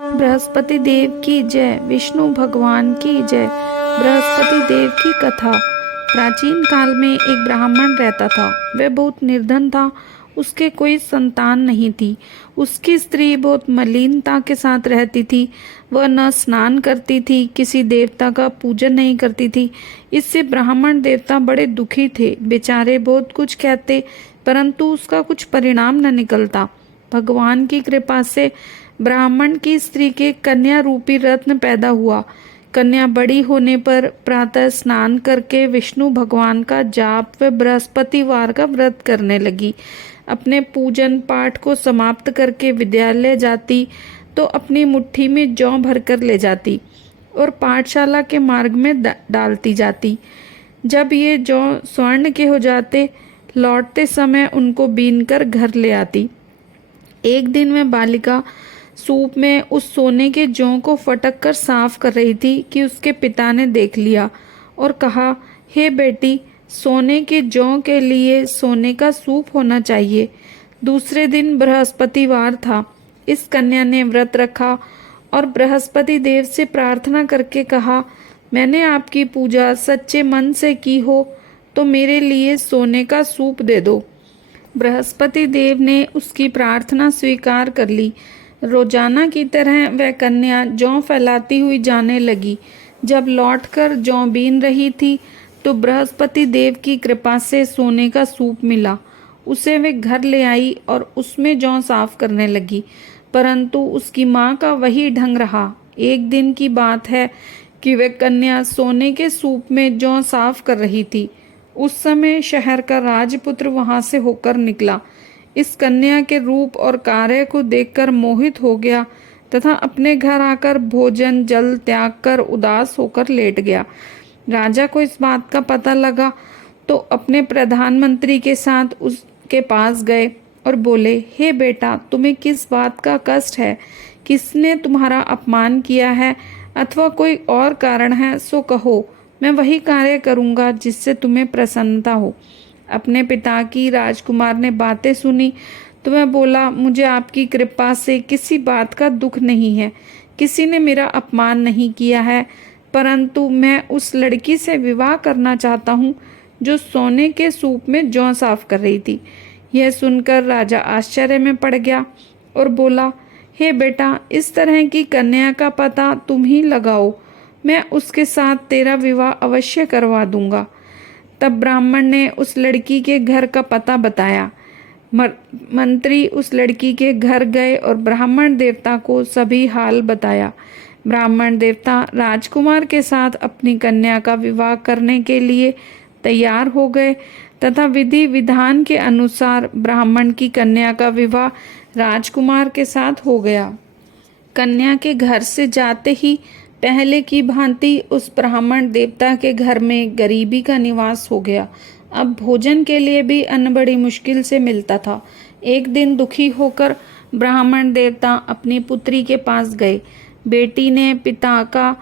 बृहस्पति देव की जय। विष्णु भगवान की जय। बृहस्पति देव की कथा। प्राचीन काल में एक ब्राह्मण रहता था। वह बहुत निर्धन था। उसके कोई संतान नहीं थी। उसकी स्त्री बहुत मलिनता के साथ रहती थी। वह न स्नान करती थी, किसी देवता का पूजन नहीं करती थी। इससे ब्राह्मण देवता बड़े दुखी थे। बेचारे बहुत कुछ कहते, परंतु उसका कुछ परिणाम न निकलता। भगवान की कृपा से ब्राह्मण की स्त्री के कन्या रूपी रत्न पैदा हुआ। कन्या बड़ी होने पर प्रातः स्नान करके विष्णु भगवान का जाप व बृहस्पतिवार का व्रत करने लगी। अपने पूजन पाठ को समाप्त करके विद्यालय जाती तो अपनी मुट्ठी में जौ भरकर ले जाती और पाठशाला के मार्ग में डालती जाती। जब ये जौ स्वर्ण के हो जाते, लौटते समय उनको बीनकर घर ले आती। एक दिन वह बालिका सूप में उस सोने के जौ को फटक कर साफ कर रही थी कि उसके पिता ने देख लिया और कहा, हे बेटी, सोने के जौ के लिए सोने का सूप होना चाहिए। दूसरे दिन बृहस्पतिवार था। इस कन्या ने व्रत रखा और बृहस्पति देव से प्रार्थना करके कहा, मैंने आपकी पूजा सच्चे मन से की हो तो मेरे लिए सोने का सूप दे दो। बृहस्पति देव ने उसकी प्रार्थना स्वीकार कर ली। रोजाना की तरह वह कन्या जौ फैलाती हुई जाने लगी। जब लौटकर जौ बीन रही थी तो बृहस्पति देव की कृपा से सोने का सूप मिला। उसे वे घर ले आई और उसमें जौ साफ करने लगी, परंतु उसकी माँ का वही ढंग रहा। एक दिन की बात है कि वह कन्या सोने के सूप में जौ साफ कर रही थी। उस समय शहर का राजपुत्र वहां से होकर निकला। इस कन्या के रूप और कार्य को देखकर मोहित हो गया तथा अपने घर आकर भोजन जल त्याग कर उदास होकर लेट गया। राजा को इस बात का पता लगा तो अपने प्रधानमंत्री के साथ उसके पास गए और बोले, हे बेटा, तुम्हें किस बात का कष्ट है? किसने तुम्हारा अपमान किया है अथवा कोई और कारण है सो कहो, मैं वही कार्य करूंगा जिससे तुम्हें प्रसन्नता हो। अपने पिता की राजकुमार ने बातें सुनी तो वह बोला, मुझे आपकी कृपा से किसी बात का दुख नहीं है। किसी ने मेरा अपमान नहीं किया है, परंतु मैं उस लड़की से विवाह करना चाहता हूँ जो सोने के सूप में जौ साफ कर रही थी। यह सुनकर राजा आश्चर्य में पड़ गया और बोला, हे बेटा, इस तरह की कन्या का पता तुम ही लगाओ, मैं उसके साथ तेरा विवाह अवश्य करवा दूंगा। तब ब्राह्मण ने उस लड़की के घर का पता बताया। मंत्री उस लड़की के घर गए और ब्राह्मण देवता को सभी हाल बताया। ब्राह्मण देवता राजकुमार के साथ अपनी कन्या का विवाह करने के लिए तैयार हो गए तथा विधि विधान के अनुसार ब्राह्मण की कन्या का विवाह राजकुमार के साथ हो गया। कन्या के घर से जाते ही पहले की भांति उस ब्राह्मण देवता के घर में गरीबी का निवास हो गया। अब भोजन के लिए भी अन्न बड़ी मुश्किल से मिलता था। एक दिन दुखी होकर ब्राह्मण देवता अपनी पुत्री के पास गए। बेटी ने पिता का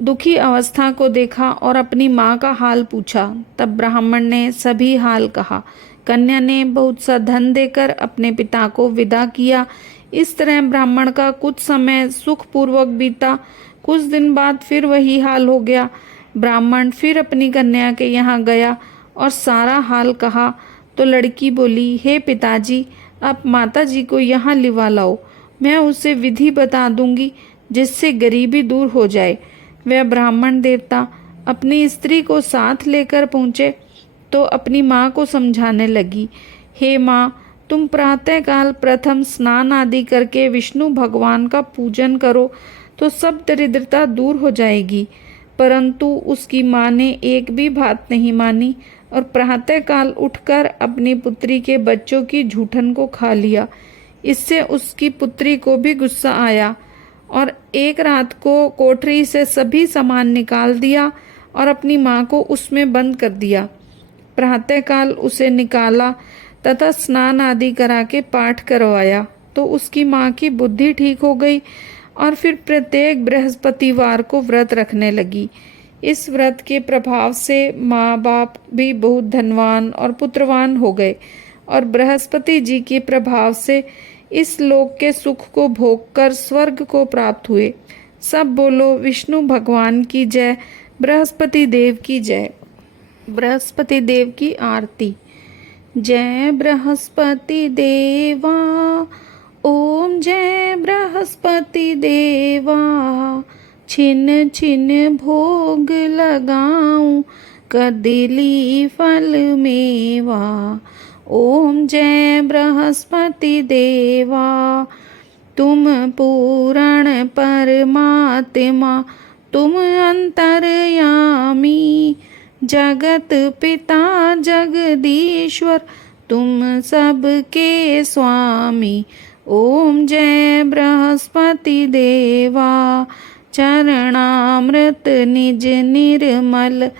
दुखी अवस्था को देखा और अपनी माँ का हाल पूछा। तब ब्राह्मण ने सभी हाल कहा। कन्या ने बहुत सा धन देकर अपने पिता को विदा किया। इस तरह ब्राह्मण का कुछ समय सुखपूर्वक बीता। कुछ दिन बाद फिर वही हाल हो गया। ब्राह्मण फिर अपनी कन्या के यहाँ गया और सारा हाल कहा तो लड़की बोली, हे पिताजी, आप माता जी को यहाँ लिवा लाओ, मैं उसे विधि बता दूंगी जिससे गरीबी दूर हो जाए। वह ब्राह्मण देवता अपनी स्त्री को साथ लेकर पहुँचे तो अपनी माँ को समझाने लगी, हे माँ, तुम प्रातःकाल प्रथम स्नान आदि करके विष्णु भगवान का पूजन करो तो सब दरिद्रता दूर हो जाएगी। परंतु उसकी माँ ने एक भी बात नहीं मानी और प्रातःकाल उठकर अपनी पुत्री के बच्चों की जूठन को खा लिया। इससे उसकी पुत्री को भी गुस्सा आया और एक रात को कोठरी से सभी सामान निकाल दिया और अपनी माँ को उसमें बंद कर दिया। प्रातःकाल उसे निकाला तथा स्नान आदि करा के पाठ करवाया तो उसकी माँ की बुद्धि ठीक हो गई और फिर प्रत्येक बृहस्पतिवार को व्रत रखने लगी। इस व्रत के प्रभाव से माँ बाप भी बहुत धनवान और पुत्रवान हो गए और बृहस्पति जी के प्रभाव से इस लोक के सुख को भोगकर स्वर्ग को प्राप्त हुए। सब बोलो विष्णु भगवान की जय, बृहस्पति देव की जय। बृहस्पति देव की आरती। जय बृहस्पति देवा, ओम जय बृहस्पति देवा। छिन छिन भोग लगाऊं, कदली फल मेवा। ओम जय बृहस्पति देवा। तुम पूर्ण परमात्मा, तुम अंतर्यामी। जगत पिता जगदीश्वर, तुम सबके स्वामी। ओम जय बृहस्पति देवा। चरणामृत निज निर्मल,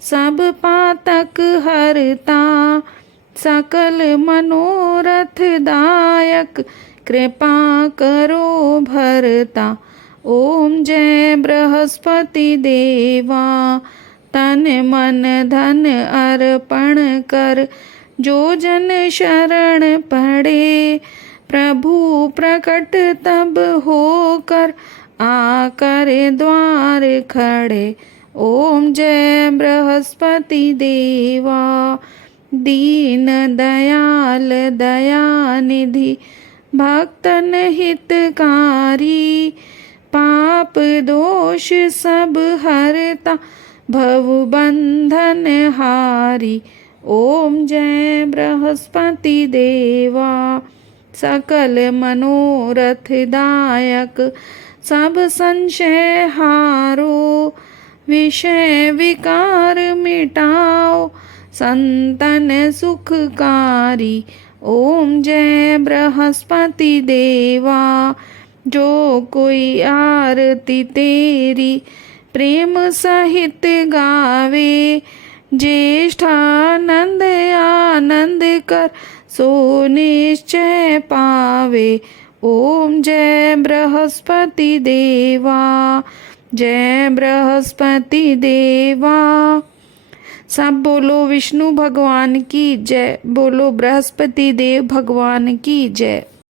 सब पातक हरता। सकल मनोरथ दायक, कृपा करो भरता। ओम जय बृहस्पति देवा। तन मन धन अर्पण कर, जो जन शरण पड़े। प्रभु प्रकट तब होकर, आकर द्वार खड़े। ओम जय बृहस्पति देवा। दीन दयाल दयानिधि, भक्तन हितकारी। पाप दोष सब हरता, भव बंधन हारी। ओम जय बृहस्पति देवा। सकल मनोरथ दायक, सब संशय हारो। विषय विकार मिटाओ, संतन सुखकारी। ओम जय बृहस्पति देवा। जो कोई आरती तेरी, प्रेम सहित गावे। ज्येष्ठानंद आनंद कर, सो निश्चय पावे। ओम जय बृहस्पति देवा। जय बृहस्पति देवा। सब बोलो विष्णु भगवान की जय, बोलो बृहस्पति देव भगवान की जय।